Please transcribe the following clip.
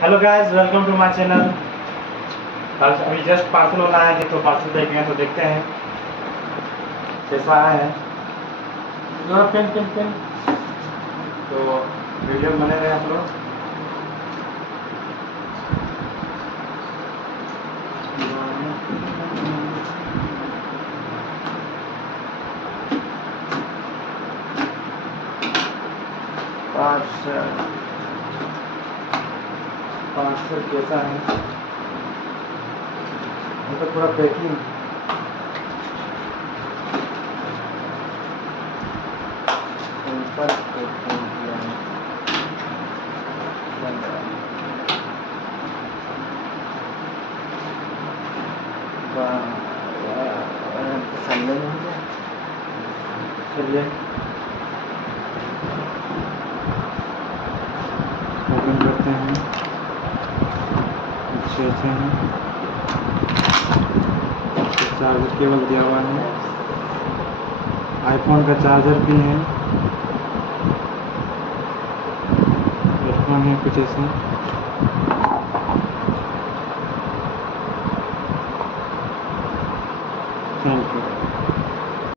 Hello guys, welcome to my channel. अभी just parcel वाला आया है, तो पार्सल देखेंगे तो देखते हैं कैसा आया है। पेन तो वीडियो बने रहे आप लोग। पार्सल कैसा है, तो पूरा पैकिंग पसंद नहीं मुझे। चलिए ओपन करते हैं। अच्छे हैं, चार्जर केबल दिया हुआ है, आईफोन का चार्जर भी है, हेडफोन है कुछ ऐसे।